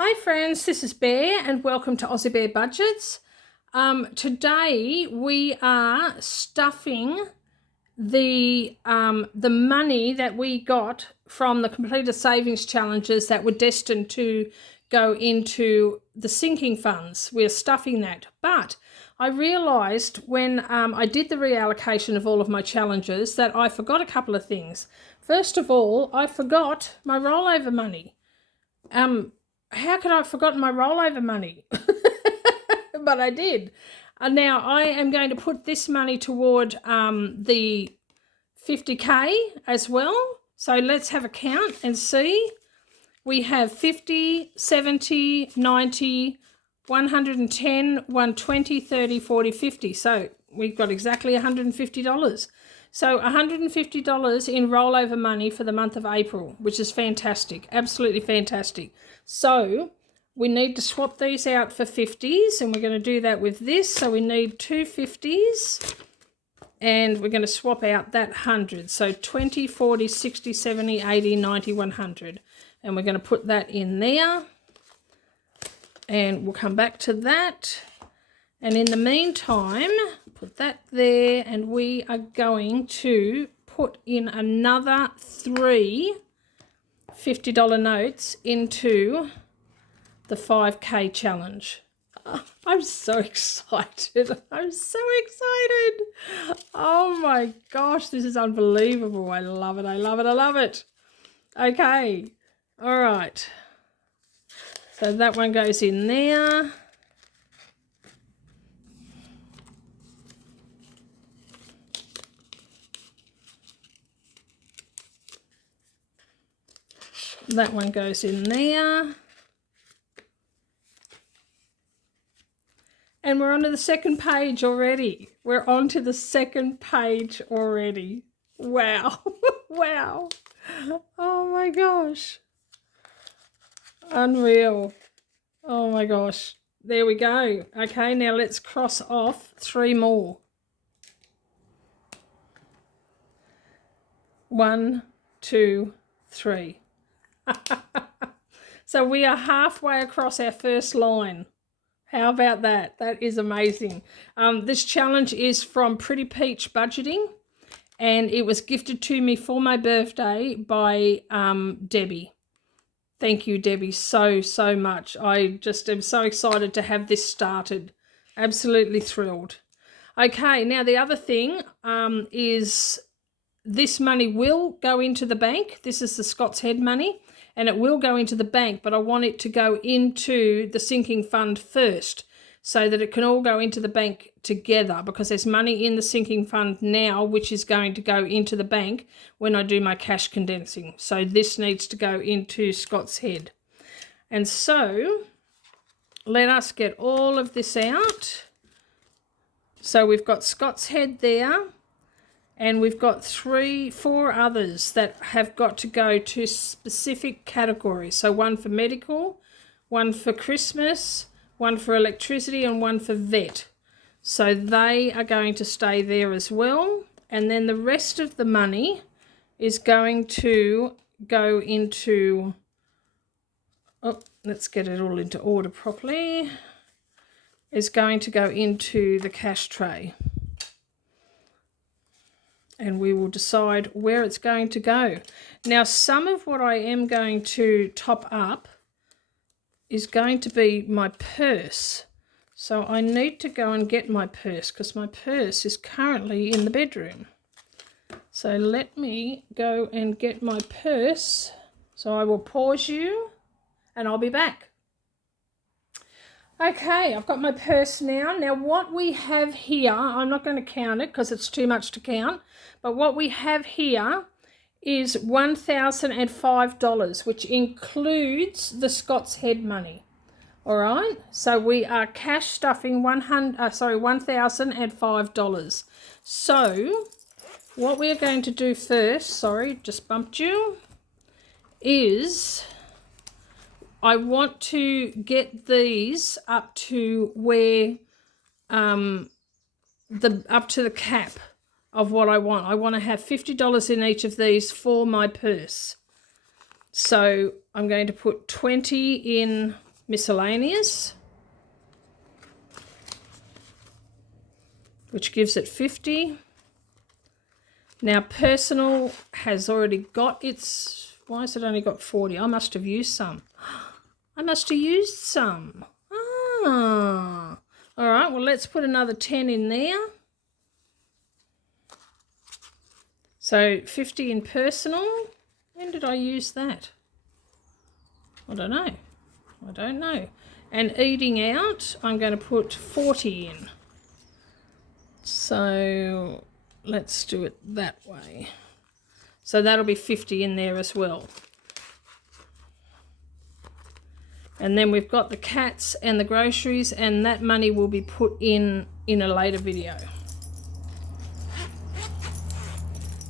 Hi friends, this is Bear and welcome to Aussie Bear Budgets. Today we are stuffing the money that we got from the completed savings challenges that were destined to go into the sinking funds. We're stuffing that, but I realised when I did the reallocation of all of my challenges that I forgot a couple of things. First of all, I forgot my rollover money. How could I have forgotten my rollover money? But I did. Now I am going to put this money toward the 50k as well. So let's have a count and see. We have 50, 70, 90, 110, 120, 30, 40, 50. So we've got exactly $150. So $150 in rollover money for the month of April, which is fantastic, absolutely fantastic. So we need to swap these out for 50s, and we're going to do that with this. So we need two 50s, and we're going to swap out that 100. So 20, 40, 60, 70, 80, 90, 100. And we're going to put that in there, and we'll come back to that. And in the meantime, put that there, and we are going to put in another three $50 notes into the 5k challenge. Oh, I'm so excited. I'm so excited. Oh my gosh, this is unbelievable. I love it. I love it. I love it. Okay. All right. So that one goes in there. That one goes in there. And we're on to the second page already. We're on to the second page already. Wow. Wow. Oh my gosh. Unreal. Oh my gosh. There we go. Okay, now let's cross off three more. 1, 2, 3. So we are halfway across our first line. How about that? That is amazing. This challenge is from Pretty Peach Budgeting, and it was gifted to me for my birthday by Debbie. Thank you, Debbie, so much. I just am so excited to have this started. Absolutely thrilled. Okay, now the other thing is this money will go into the bank. This is the Scott's Head money, and it will go into the bank, but I want it to go into the sinking fund first so that it can all go into the bank together, because there's money in the sinking fund now which is going to go into the bank when I do my cash condensing. So this needs to go into Scott's Head. And so let us get all of this out. So we've got Scott's Head there. And we've got 4 others that have got to go to specific categories. So one for medical, one for Christmas, one for electricity, and one for vet. So they are going to stay there as well. And then the rest of the money is going to go into, let's get it all into order properly, is going to go into the cash tray. And we will decide where it's going to go. Now, some of what I am going to top up is going to be my purse. So I need to go and get my purse, because my purse is currently in the bedroom. So let me go and get my purse. So I will pause you and I'll be back. Okay, I've got my purse now. Now what we have here, I'm not going to count it because it's too much to count, but what we have here is $1,005, which includes the Scott's Head money. All right, so we are cash stuffing $1,005. So what we're going to do first, sorry, just bumped you, is I want to get these up to where up to the cap of what I want. I want to have $50 in each of these for my purse. So I'm going to put 20 in miscellaneous, which gives it 50. Now personal has already got its, why has it only got 40? I must have used some. I must have used some. Ah. All right, well, let's put another 10 in there. So 50 in personal. When did I use that? I don't know. I don't know. And eating out, I'm going to put 40 in. So let's do it that way. So that'll be 50 in there as well. And then we've got the cats and the groceries, and that money will be put in a later video.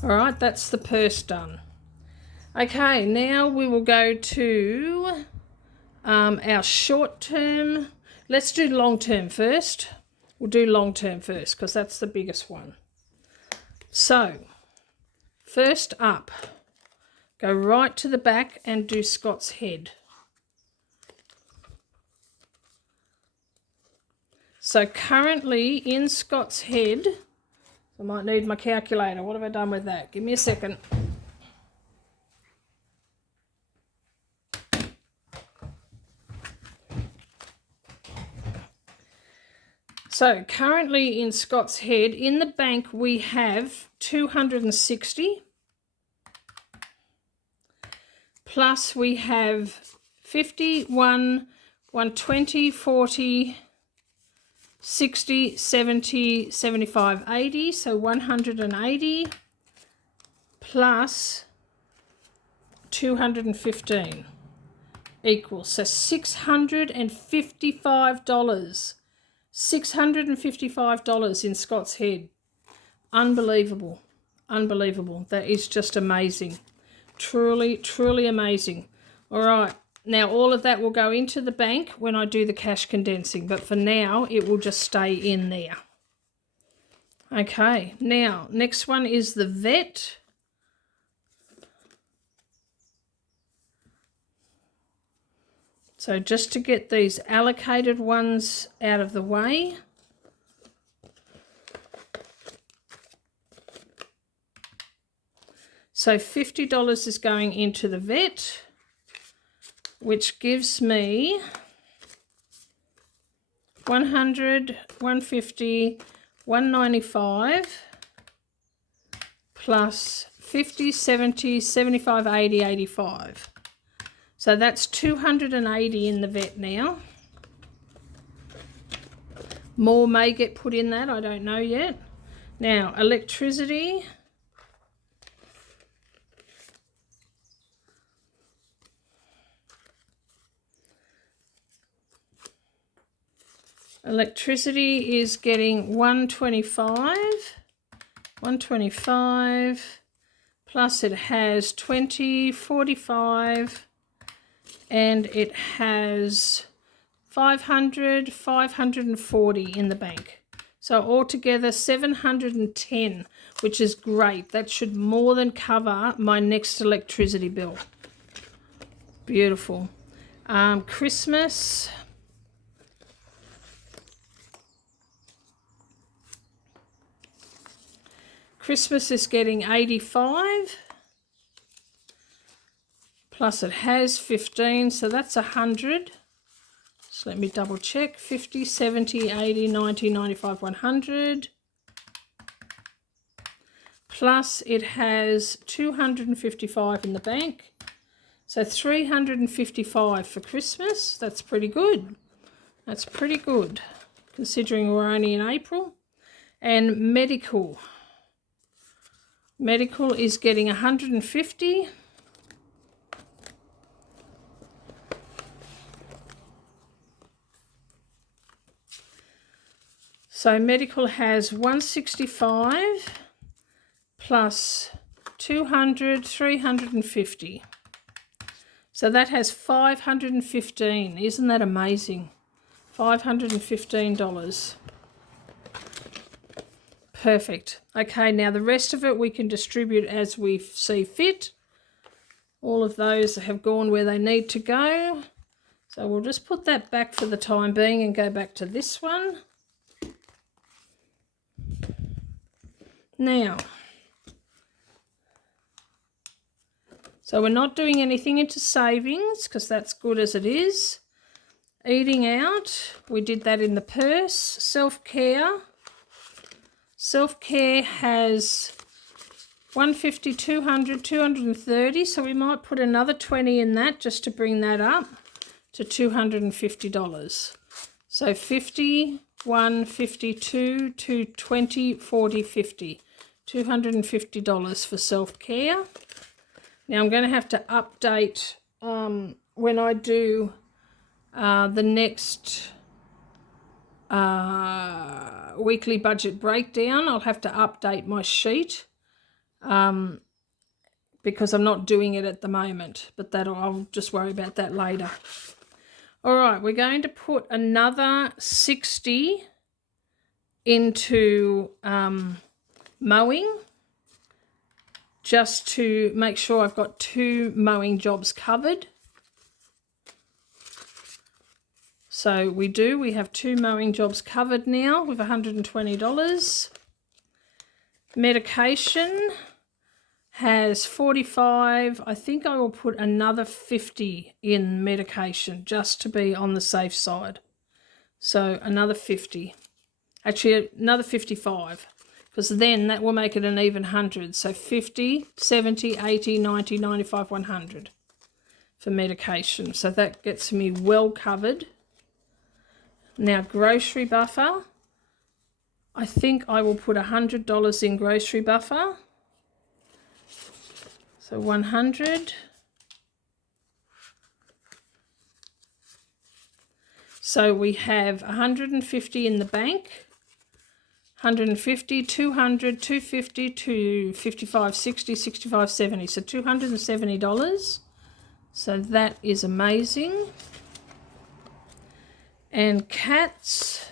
All right, that's the purse done. Okay, now we will go to our short term. Let's do long term first. We'll do long term first because that's the biggest one. So, first up, go right to the back and do Scott's head. So currently in Scott's head, I might need my calculator. What have I done with that? Give me a second. So currently in Scott's head, in the bank we have 260. Plus we have 51, 120, 40, 60, 70, 75, 80, so 180 plus 215 equals, so $655. $655 in Scott's head. Unbelievable. Unbelievable. That is just amazing. Truly, truly amazing. All right. Now, all of that will go into the bank when I do the cash condensing, but for now, it will just stay in there. Okay, now, next one is the vet. So just to get these allocated ones out of the way. So $50 is going into the vet, which gives me 100, 150, 195 plus 50, 70, 75, 80, 85. So that's 280 in the vet now. More may get put in that, I don't know yet. Now, electricity. Electricity is getting 125, plus it has 20, 45, and it has 500, 540 in the bank. So altogether 710, which is great. That should more than cover my next electricity bill. Beautiful. Christmas. Christmas is getting 85, plus it has 15, so that's 100. So let me double check, 50, 70, 80, 90, 95, 100. Plus it has 255 in the bank, so 355 for Christmas. That's pretty good. That's pretty good, considering we're only in April. And medical. Medical is getting 150. So medical has 165 plus 200, 350. So that has 515. Isn't that amazing? $515. Perfect. Okay, now the rest of it we can distribute as we see fit. All of those have gone where they need to go. So we'll just put that back for the time being and go back to this one. Now, so we're not doing anything into savings because that's good as it is. Eating out, we did that in the purse. Self-care. Self-care has 150, 200, 230, so we might put another 20 in that just to bring that up to $250. So 50, 1, 52, 220, 40, 50. $250 for self-care. Now I'm going to have to update when I do the next weekly budget breakdown. I'll have to update my sheet because I'm not doing it at the moment, but I'll just worry about that later. All right, we're going to put another 60 into mowing, just to make sure I've got 2 mowing jobs covered. So we have 2 mowing jobs covered now with $120. Medication has 45. I think I will put another 50 in medication just to be on the safe side. So another 50. Actually, another 55, because then that will make it an even 100. So 50, 70, 80, 90, 95, 100 for medication. So that gets me well covered. Now, grocery buffer. I think I will put $100 in grocery buffer. So 100. So we have 150 in the bank. 150, 200, 250, 255, 60, 65, 70. So $270. So that is amazing. And cats,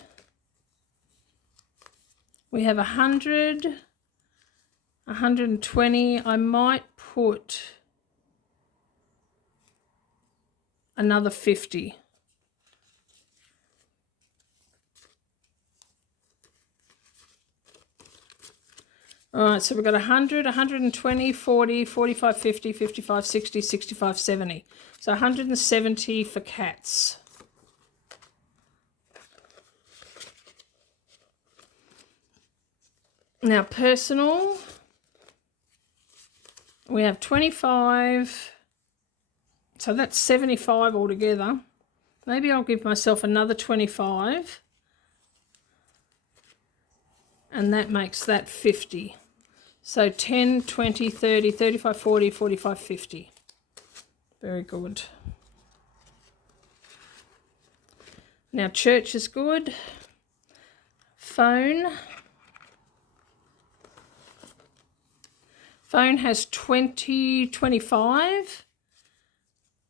we have 100, 120. I might put another 50. All right, so we've got 100, 120, 40, 45, 50, 55, 60, 65, 70. So 170 for cats. Now, personal, we have 25, so that's 75 altogether. Maybe I'll give myself another 25, and that makes that 50. So 10, 20, 30, 35, 40, 45, 50. Very good. Now, church is good. Phone. Phone has 20, 25.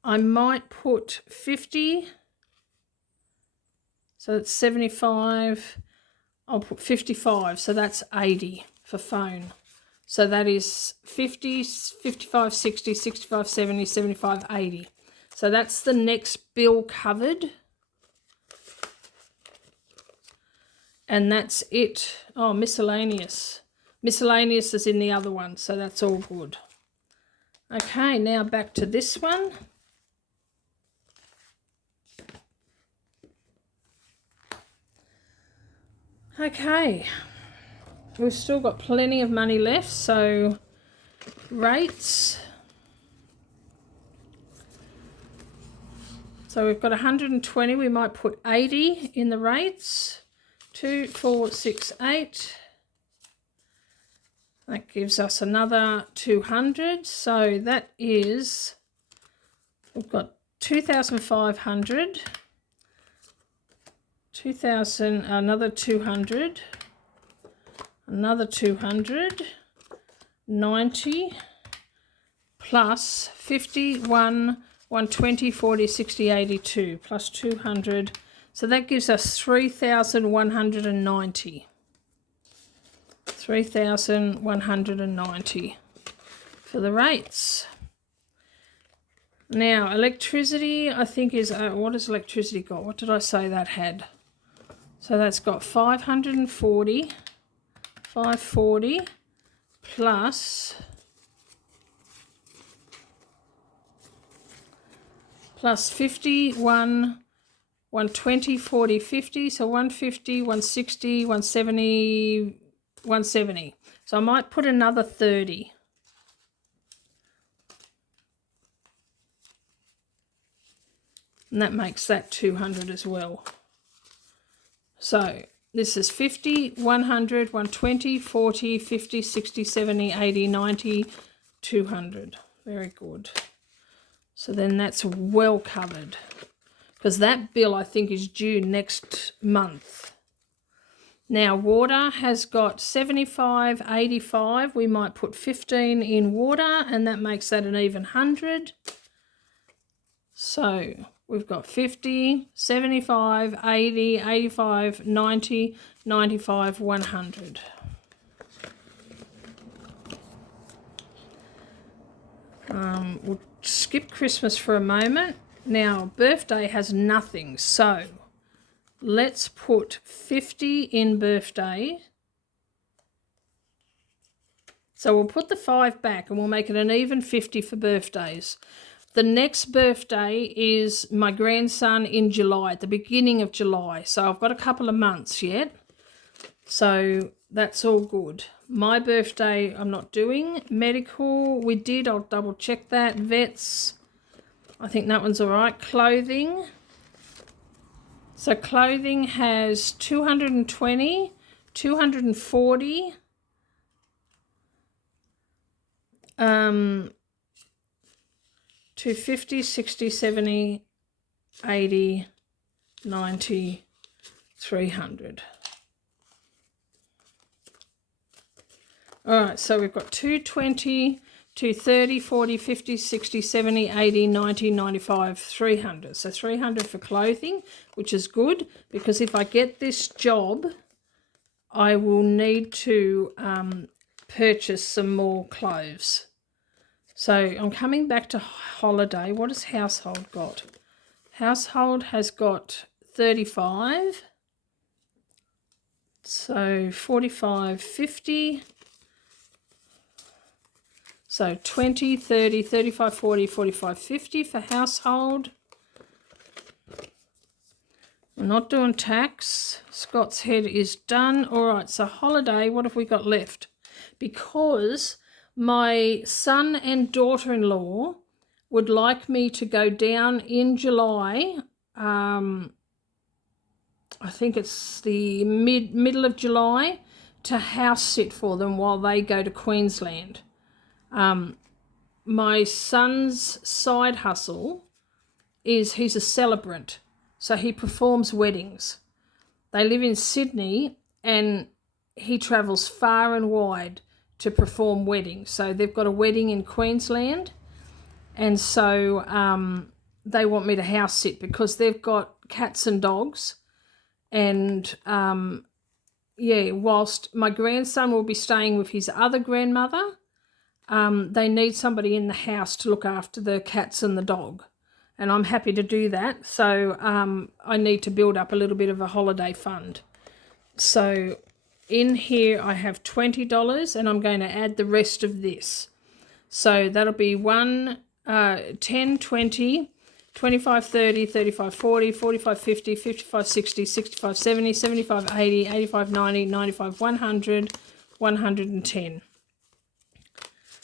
I might put 50. So that's 75. I'll put 55. So that's 80 for phone. So that is 50, 55, 60, 65, 70, 75, 80. So that's the next bill covered. And that's it. Oh, miscellaneous. Miscellaneous is in the other one, so that's all good. Okay, now back to this one. Okay, we've still got plenty of money left, so rates. So we've got 120, we might put 80 in the rates. 2, 4, 6, 8. That gives us another 200. So that is, we've got 2,500. 2,000, another 200. Another 200. 90 plus 51, 120, 40, 60, 82 plus 200. So that gives us 3,190. 3,190 for the rates. Now, electricity, I think is, what has electricity got? What did I say that had? So that's got 540 plus 51, 120, 40, 50, so 150, 160, 170, 170. So I might put another 30. And that makes that 200 as well. So this is 50, 100, 120, 40, 50, 60, 70, 80, 90, 200. Very good. So then that's well covered, because that bill I think is due next month. Now water has got 75, 85. We might put 15 in water, and that makes that an even 100. So we've got 50, 75, 80, 85, 90, 95, 100. We'll skip Christmas for a moment. Now, birthday has nothing, so let's put 50 in birthday. So we'll put the 5 back and we'll make it an even 50 for birthdays. The next birthday is my grandson in July, at the beginning of July. So I've got a couple of months yet. So that's all good. My birthday, I'm not doing. Medical, we did. I'll double check that. Vets, I think that one's all right. Clothing. So clothing has 220, 240. 250, 60, 70, 80, 90, 300. All right, so we've got 220, 230, 40, 50, 60, 70, 80, 90, 95, 300. So 300 for clothing, which is good, because if I get this job, I will need to purchase some more clothes. So I'm coming back to holiday. What has household got? Household has got 35. So 45, 50. So 20, 30, 35, 40, 45, 50 for household. We're not doing tax. Scott's head is done. All right, so holiday, what have we got left? Because my son and daughter-in-law would like me to go down in July. I think it's the middle of July, to house sit for them while they go to Queensland. My son's side hustle is he's a celebrant, so he performs weddings. They live in Sydney and he travels far and wide to perform weddings. So they've got a wedding in Queensland, and so they want me to house sit because they've got cats and dogs. And whilst my grandson will be staying with his other grandmother, they need somebody in the house to look after the cats and the dog, and I'm happy to do that. So I need to build up a little bit of a holiday fund. So in here I have $20, and I'm going to add the rest of this. So that'll be 10, 20, 25, 30, 35, 40, 45, 50, 55, 60, 65, 70, 75, 80, 85, 90, 95, 100, 110.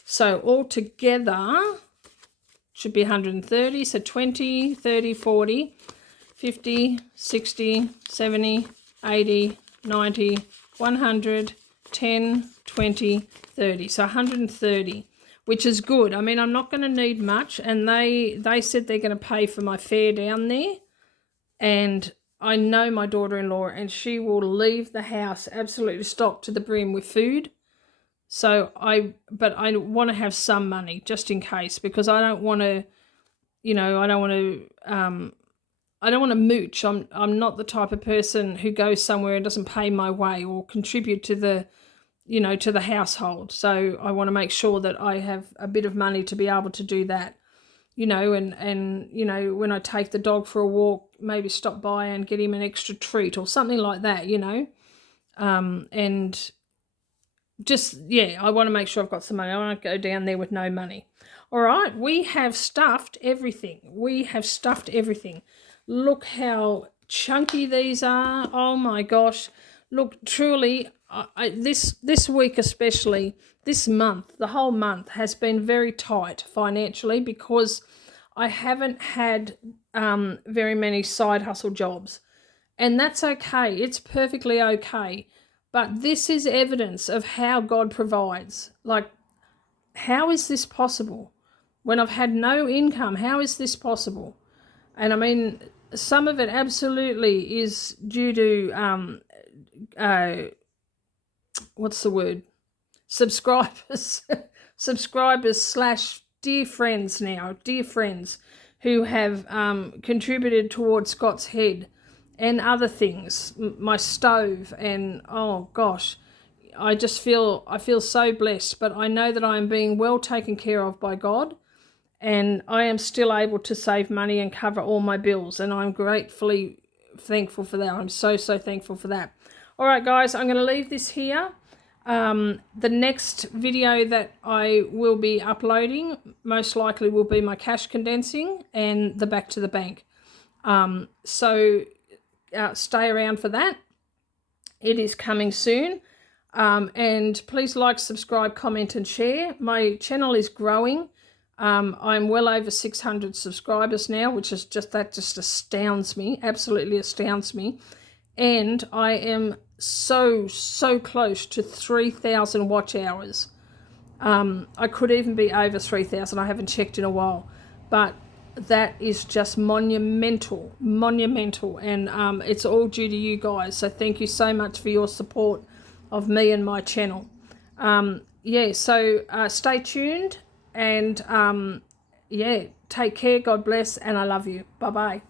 So altogether should be 130. So 20, 30, 40, 50, 60, 70, 80, 90, 100, 10, 20, 30. So 130, which is good. I mean, I'm not going to need much, and they said they're going to pay for my fare down there. And I know my daughter-in-law, and she will leave the house absolutely stocked to the brim with food. So but I want to have some money just in case, because I don't want to, I don't want to mooch. I'm not the type of person who goes somewhere and doesn't pay my way or contribute to the, to the household. So I want to make sure that I have a bit of money to be able to do that. and when I take the dog for a walk, maybe stop by and get him an extra treat or something like that, and just, I want to make sure I've got some money. I won't go down there with no money. All right, we have stuffed everything. Look how chunky these are. Oh my gosh. Look, truly, this week especially, this month, the whole month has been very tight financially because I haven't had very many side hustle jobs. And that's okay. It's perfectly okay. But this is evidence of how God provides. Like, how is this possible? When I've had no income, how is this possible? And I mean, some of it absolutely is due to, what's the word? Subscribers. Subscribers / dear friends who have contributed towards Scott's head and other things, my stove, and oh gosh, I feel so blessed. But I know that I am being well taken care of by God, and I am still able to save money and cover all my bills, and I'm gratefully thankful for that. I'm so thankful for that. All right, guys, I'm going to leave this here. The next video that I will be uploading most likely will be my cash condensing and the back to the bank. So stay around for that. It is coming soon. And please like, subscribe, comment and share. My channel is growing. I'm well over 600 subscribers now, which is just astounds me, absolutely astounds me. And I am so close to 3,000 watch hours. I could even be over 3,000. I haven't checked in a while, but that is just monumental, and it's all due to you guys. So thank you so much for your support of me and my channel. So stay tuned, and take care. God bless, and I love you. Bye bye.